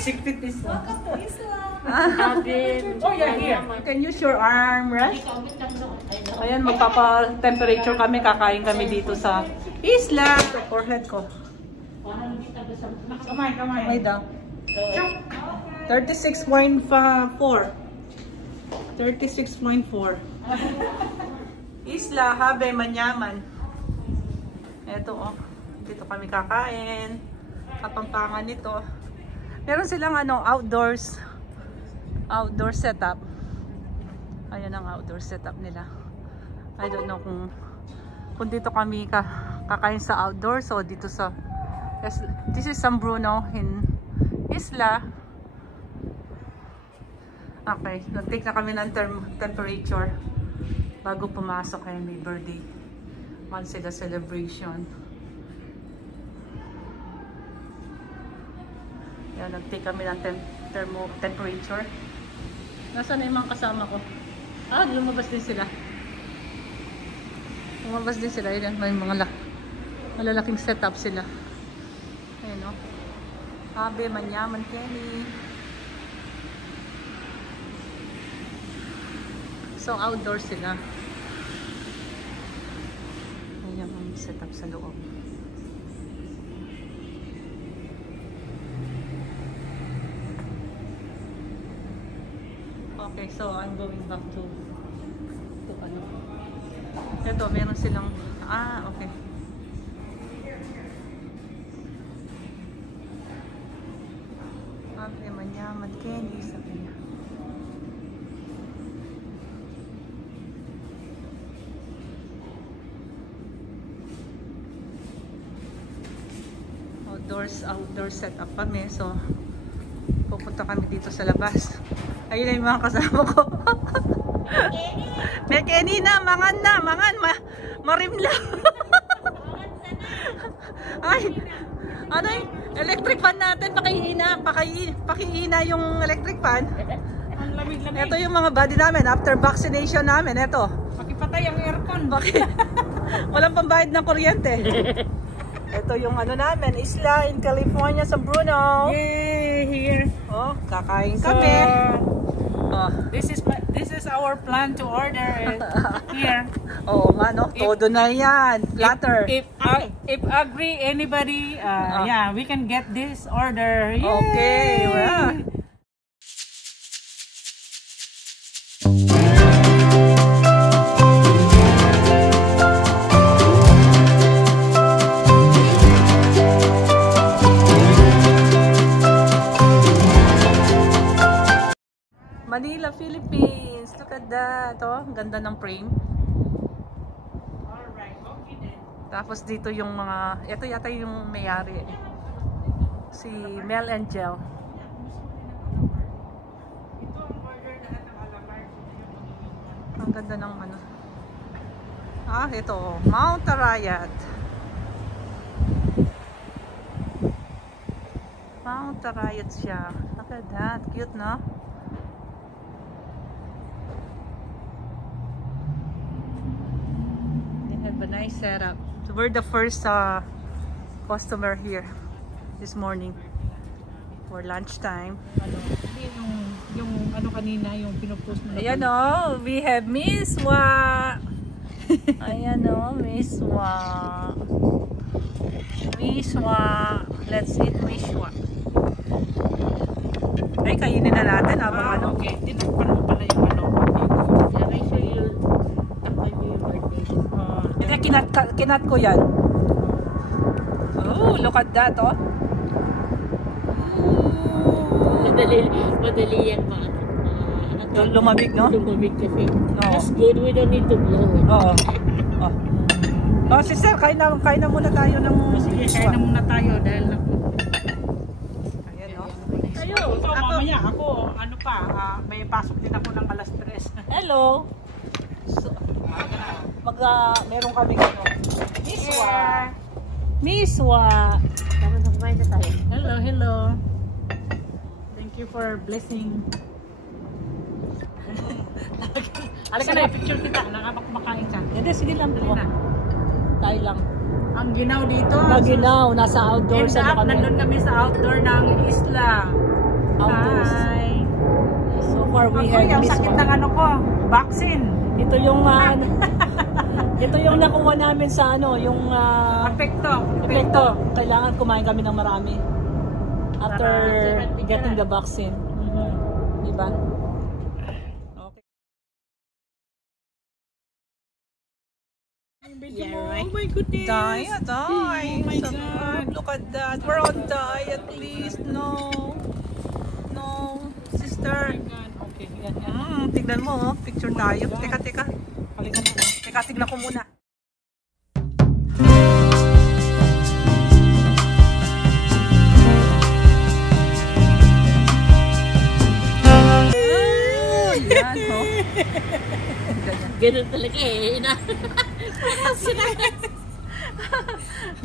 Sigpit is. Welcome to Isla. Oh yeah, here. You can use your arm rest. Ayan, magpapa-temperature kami. Kakain kami dito sa Isla. Sa forehead ko. Kamay daw. 36.4. 36.4. Isla, Habe, Manyaman. Eto oh. Dito kami kakain. Kapampangan nito. Meron silang outdoor setup. Ayan ang outdoor setup nila. I don't know kung dito kami kakain sa outdoor. So dito sa this is San Bruno in Isla. Okay, nag-take na kami ng temperature bago pumasok kay may birthday. Once sila celebration. Yan, nag-take kami ng temperature. Nasaan na yung mga kasama ko? Ah, lumabas din sila. Lumabas din sila. Yan, may mga malalaking setup sila. Ayun o. Habe, Manyaman, Kenny. So, outdoor sila. Ayan ang setup sa loob. Okay, so I'm going back to ano. Ito, meron silang, okay. Habe, Manyaman, Kenny, sabi niya. Outdoor setup kami, so pupunta kami dito sa labas. Ayun na yung mga kasama ko. May Kenny na, mangan marim lang. Ay, ano yung electric fan natin, pakihina yung electric fan. Ang lamig-lamig. Ito yung mga body namin after vaccination namin, ito. Pakipatay ang aircon. Walang pambayad ng kuryente. Ito yung ano namin, Isla in California, San Bruno. Yay, here. Oh, kakain kami. Oh. This is our plan to order here. Oh, no, todo na yan. Platter. If agree anybody, yeah, we can get this order. Yay! Okay, well. Manila, Philippines. Look at that. Oh, ang ganda ng frame. Alright, okay then. Tapos dito yung mga, ito yata yung may-ari. Si Mel and Jel. Ito ang order lahat ng alamar. Ang ganda ng ano. Ito. Mount Arayat. Mount Arayat siya. Look at that. Cute, no? A nice setup. So we're the first customer here this morning for lunchtime. Yung ano kanina, yung pinupost mo. Ayan o, we have Miswa. Ayan o, Miswa. Miswa. Let's eat Miswa. Ay, kainin na natin habang ano. Okay, tinakpan mo pala yung ano. Yan, I show you. Takpan mo yung birthday. Kinat ko yan. Oh, look at that, oh. Madali yan Lumamig, no? Lumamig kasi. No. That's good, we don't need to blow it. Oo. Oh, sister, kain na muna tayo ng... Sige, kain na muna tayo dahil ayan, no? Tayo, mamaya ako, ano pa, may pasok din ako ng alas 3. Hello. So, meron kami ano. Miswa. Tama na, kumain na tayo. Hello. Thank you for blessing. Alika na, picture kita. Nakabak kumakain ka. Hindi, sige lang. Dali na. Tayo lang. Ang ginaw dito. Maginaw, nasa outdoor End sa up, nandun kami sa outdoor ng isla. Outdoors. Hi. So far we Ako, have yung missed sakit one. ng ano ko, vaccine. Ito yung ito yung nakuha namin sa ano, yung Apekto. epekto. Kailangan kumain kami ng marami after Para- getting the vaccine. Diba? Okay. Yeah, right. Oh my goodness. Diet. Oh my So, God. look at that. We're on diet, please. No. No. Sister. Okay, yan. Tignan mo, oh. Picture tayo. Teka. Halika na. Teka, tignan ko muna. Yan, oh. Ganun talaga eh.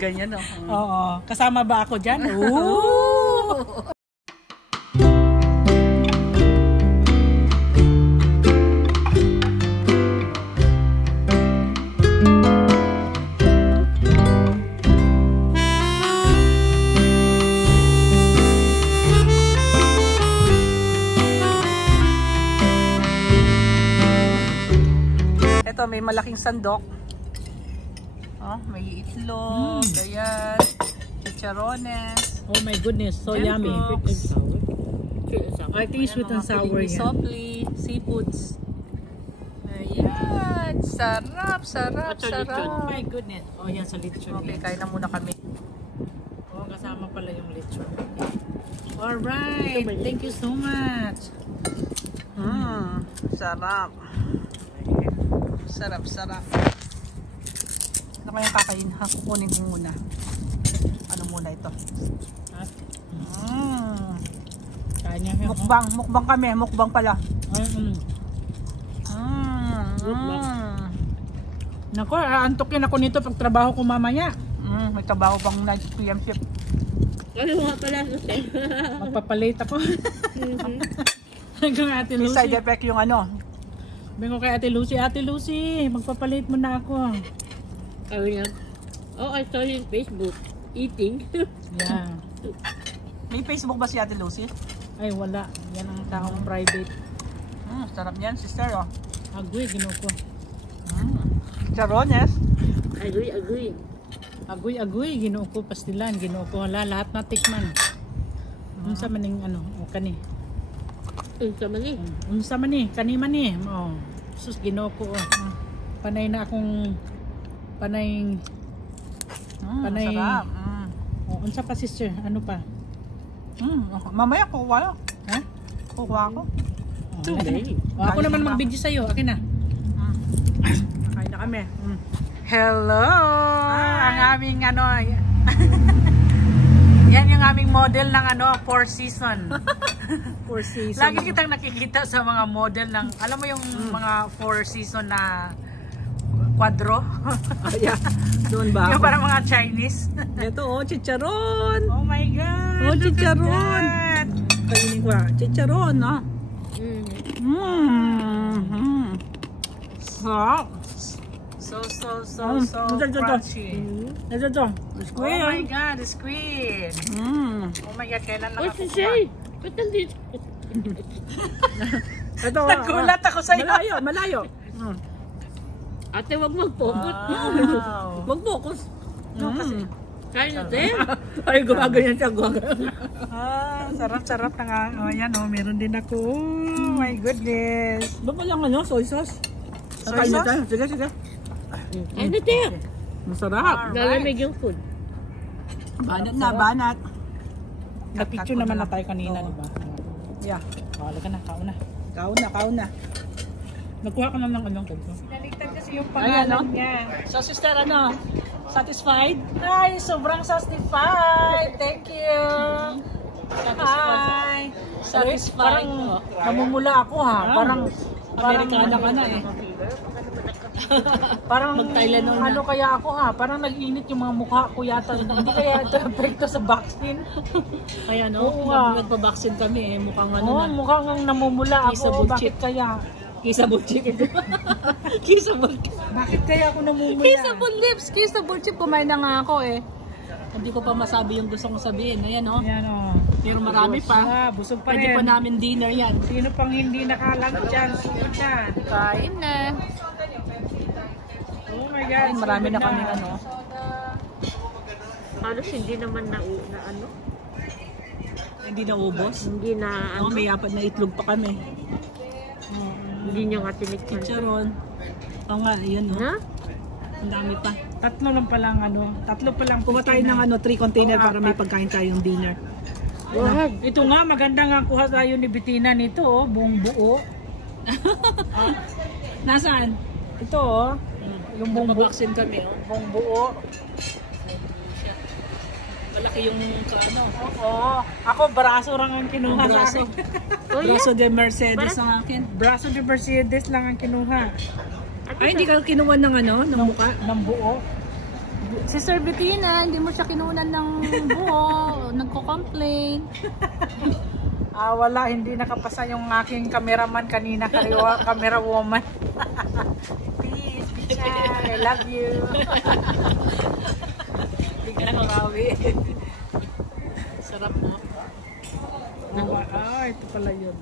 Ganyan, oh. Oo. Kasama ba ako dyan? Ooh! Ito, may malaking sandok. Oh, may itlog, ayan, chicharones. Oh my goodness, so Jam yummy. cooks. I think sweet and sour yan. Sopli, seafoods. Ayan, sarap. Oh my goodness. Oh yan sa lechon. Okay, kain na muna kami. Oh, kasama pala yung lechon. Alright, thank you so much. Sarap. Sarap. Ano kayang kakain? Kukunin ko muna. Ano muna ito? Kain niya. Mukbang kami. Mukbang pala. Naku, aantokin ako nito pag trabaho ko mamaya. May trabaho pang 9 PM shift. Ano nga pala kasi? Magpapalate ako. Hanggang Ate May Lucy. side effect yung ano. Bingo kay Ate Lucy, magpapalate mo na ako. Sabi niya, oh, I saw you on Facebook, eating. Yeah. May Facebook ba si Ate Lucy? Ay, wala. Yan ang taong private. Sarap yan, sister. Oh. Agoy, ginuko. Charones. Agree. Agoy, ginuko. Pastilan, ginuko. Hala, lahat na tikman. Unsa maning ano, o kani. Unsa man eh. Unsa man ni, kani man ni. Oh, sus ginuko. Panay na akong panay. Sarap. Oh, unsa pa sister? Ano pa? Mamaya kuha. Ha? Kuha ako. Tubig. Oh, ako naman mag-video sa'yo. Akin na. Kain na kami. Hello! Ang aming ano. Yan yung aming model ng ano, 4 season. 4 seasons. Lagi kitang nakikita sa mga model ng, alam mo yung mga 4 season na kwadro? Yeah. Doon ba? Yung parang mga Chinese. Ito, oh, chicharon. Oh my God! Oh, look at chicharon. that. Kainin ko. Chicharon, no? Sarap. So Ito. crunchy. Ito. Oh Squid. my God, the squid. Oh my God, kailan lang What's ako it say? Ba't nandito? Ito. Nagulat ako sa'yo. Malayo. Ate, wag mag-focus. Wow. Mag-focus. No, kasi. Kain natin. Ay, gumaganyan siya. Sarap na nga. Oh, yan oh, meron din ako. Oh my goodness. Ba pa lang ano, soy sauce? Soy Kain na sauce? tayo. Sige. Kain natin. Masarap. Lalamig yung food. Banat. Na-picture naman na tayo kanina, di ba? Yeah. Wala ka na, kauna. Kaun na. Nagkuha ka na ng anong ganito. Naligtad kasi yung Ayan, no? pangalan niya. So, sister, ano? Satisfied? Ay, sobrang satisfied. Thank you. Hi. Satisfied. Parang namumula ako ha. Parang Amerikana ka na eh. Parang Mag-Tylenol na. ano kaya ako ha? Parang nag-init yung mga mukha ko yata. Hindi kaya ito epekto sa vaccine. Kaya no, Oo nga. nagpa-vaccine kami eh. Mukhang ano Oo, na. mukhang namumula Isa ako. bullshit. Bakit kaya? Kissable chip. Kissable. Bakit kaya ako namumula? Kissable lips. Kissable chip. Kumain na nga ako eh. Hindi ko pa masabi yung gusto kong sabihin. Ayan o. Yan o. Pero marami pa. Busog pa Pwede rin. pa namin dinner yan. Sino pang hindi nakalang dyan? Sugod na. Kain na. Oh my God. Ay, marami sugod na kami ano. Halos hindi naman na ano. Hindi na ubos. Hindi na ano. May apat na itlog pa kami. Hindi nyo nga tinikman. Chicharon. Oo nga, yun o. Na? Ang dami pa. Tatlo lang palang ano. Tatlo palang. Kuha tayo ng 3 container Oo, para may apat. pagkain tayong dinner. Wag. Ito nga, maganda nga kuha tayo ni Bettina nito, oh, buong buo. Nasaan? Ito, oh, yung buong buo. Vaccine kami o. Buong buo. Malaki yung ano. Oo. Ako, braso lang ang kinuha sa Braso. akin. Oh, yeah? Braso de Mercedes ang akin. Braso de Mercedes lang ang kinuha. Ay, hindi ka kinuha ng ano, ng muka? Ng buo. Si Sir Bettina, hindi mo siya kinunan ng buo. Nagko-complain. Wala, hindi nakapasa yung aking cameraman kanina, camera woman. Peace, Bicha, I love you. Hindi ka nakabawi. Sarap mo. Ito pala yun.